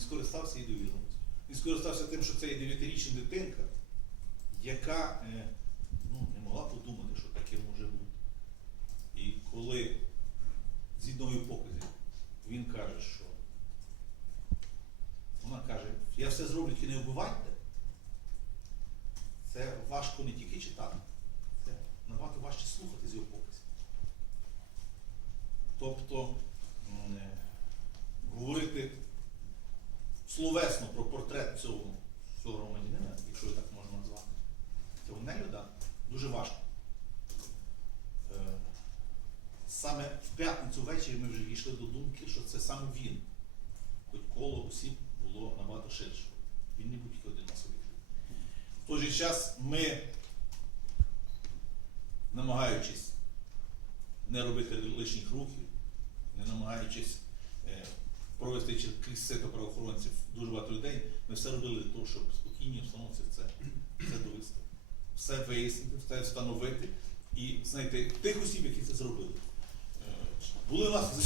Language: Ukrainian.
Він скористався її довіреністю. Він скористався тим, що це є дев'ятирічна дитинка, яка е, ну, не могла подумати, що таке може бути. І коли з одної показів він каже, що вона каже, я все зроблю, тільки не вбивайте, це важко не тільки читати, це набагато важче слухати з його показів. Тобто словесно про портрет цього, цього громадянина, якщо так можна назвати, цього нелюда, дуже важко. Е, Саме в п'ятницю ввечері ми вже дійшли до думки, що це саме він. Хоч коло осіб було набагато ширше. Він не тільки один на собі. В той же час ми, намагаючись не робити лишніх рухів, не намагаючись е, провести крізь сито правоохоронців ми все робили для того, щоб спокійні обстановці це, це довести. Все вияснити, все встановити і знайти тих осіб, які це зробили. Е, Були у нас